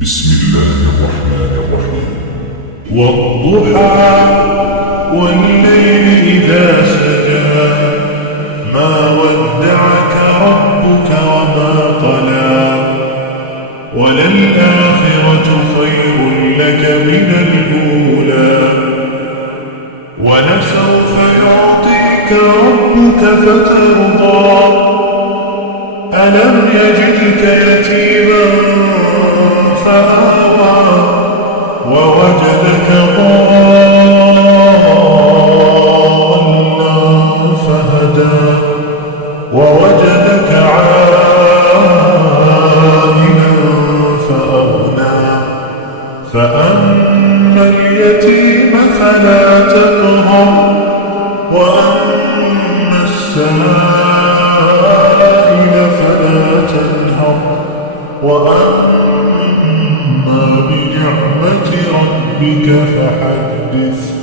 بسم الله الرحمن الرحيم. والضحى والليل إذا سجى ما ودعك ربك وما قلى وللآخرة خير لك من الأولى ولسوف يعطيك ربك فترضى ألم يجدك يتيما فآوى ووجدك ضالا فهدى ووجدك عائلا فأغنى فأما اليتيم فلا تقهر وأما السائل فلا تنهر وأما بنعمة ربك فحدث.